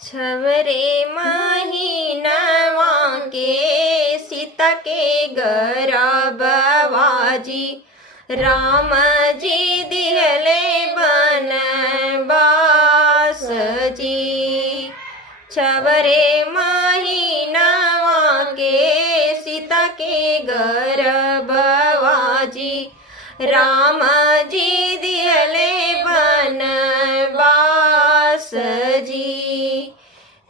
छवरे महीनवा के सीता के गर्भवाजी राम जी दिहले बनवास जी। छवरे महीनवा के सीता के गर्भवाजी राम जी दिहले बनवास जी।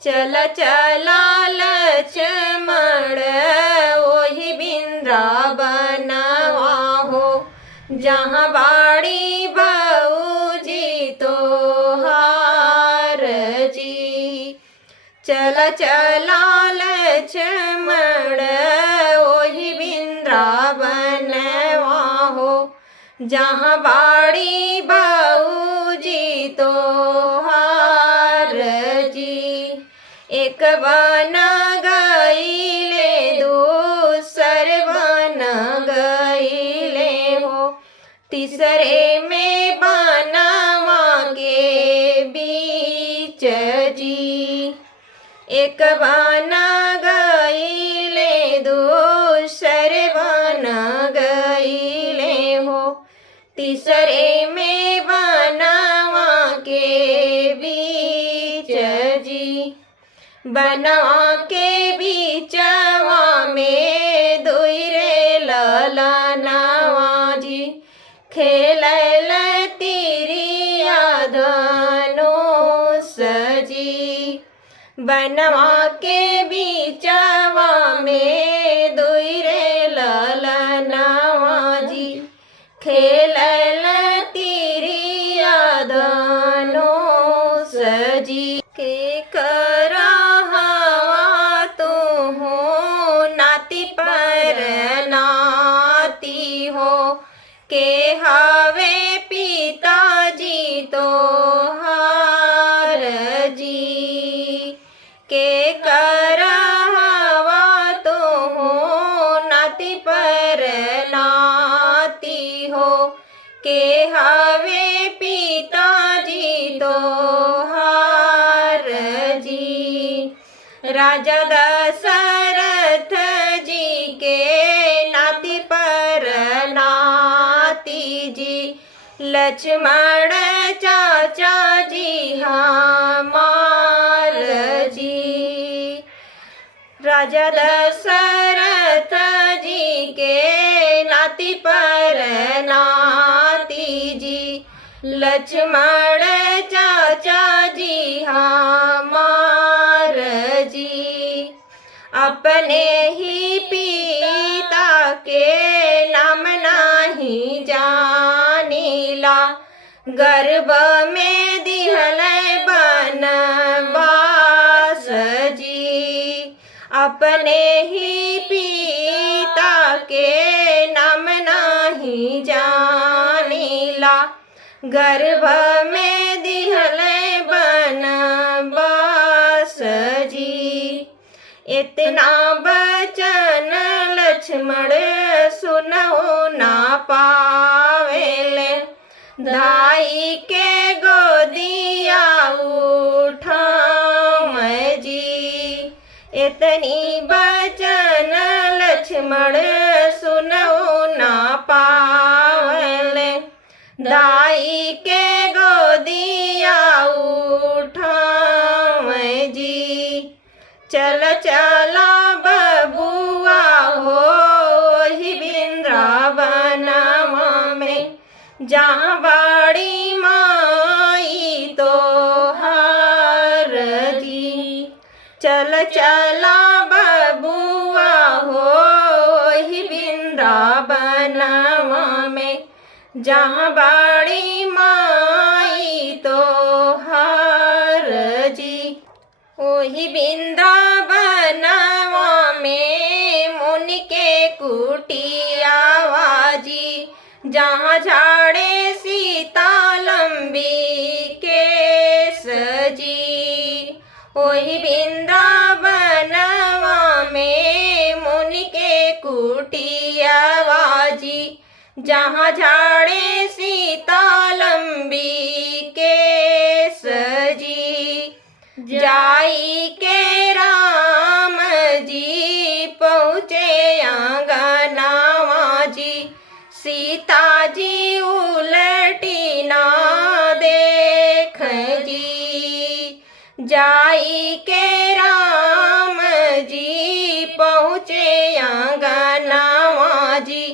चल चला लक्ष्मण ओहि वृंदावनवा हो, जहाँ बाड़ी बऊजी तोहार जी। चल चला लक्ष्मण ओहि वृंदावनवा हो, जहाँ बाड़ी बऊजी तोहार जी। एक वन गईले दूसर वन गईले हो, तीसरे में बनवा के बीच जी। एक वन गईले दूसर वन गईले हो, तीसरे में बनवा के बीच जी। बनवा के बीचवा में दुई रे ललनवा जी, खेलैल तिरिया धनुष जी। बनवा के बीचवा में दुई रे ललनवा जी, खेलैल तिरिया धनुष जी। के करा तो हो नाती पर नाती हो, के हवे पिताजी तोहार जी। के करहवा तो हो नाती पर नाती हो, के हवे पिताजी तोहार जी। राजा दशरथ जी के नाती पर नाती जी, लक्ष्मण चाचा जी हमार जी। राजा दशरथ जी के नाती पर नाती जी, लक्ष्मण चाचा जी हमार जी। अपने ही पिता के नाम नाही जानीला, गर्भ में दिहले बनवास जी। अपने ही पिता के नाम नाही जानीला, गर्भ में दिहले बनवास जी। इतना बचन लक्ष्मण सुनहो ना पावेले, धाई के गोदिया उठाम जी। इतनी बचन लक्ष्मण सुनहो ना पावेले, दाई के गोदिया उठाम जी। चल चला बबुआ हो ही वृंदावनवा में, जहाँ बाड़ी माई तोहार जी। चल चला बबुआ हो ही वृंदावनवा में, जहाँ बाड़ी माई तोहार जी। ओही वृंदावनवा में मुनि के कुटियावा जी, जहाँ झाड़े सीता लंबी केस जी। ओही वृंदावनवा में मुनि के कुटियावा जी, जहाँ झाड़े सीता लंबी केस जी। जाई के राम जी पहुँचे आंगनवा जी, सीता जी उलटी ना देख जी। जाई के राम जी पहुँचे आंगनवा जी,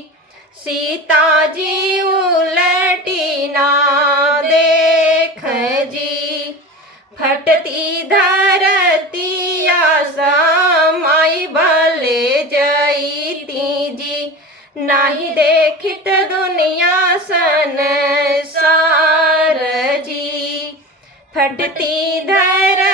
सीता जी उलटी ना देख जी। फटती धरतिया समाई भले जईती जी, नाही देखित दुनिया संसार जी। फटती धरतिया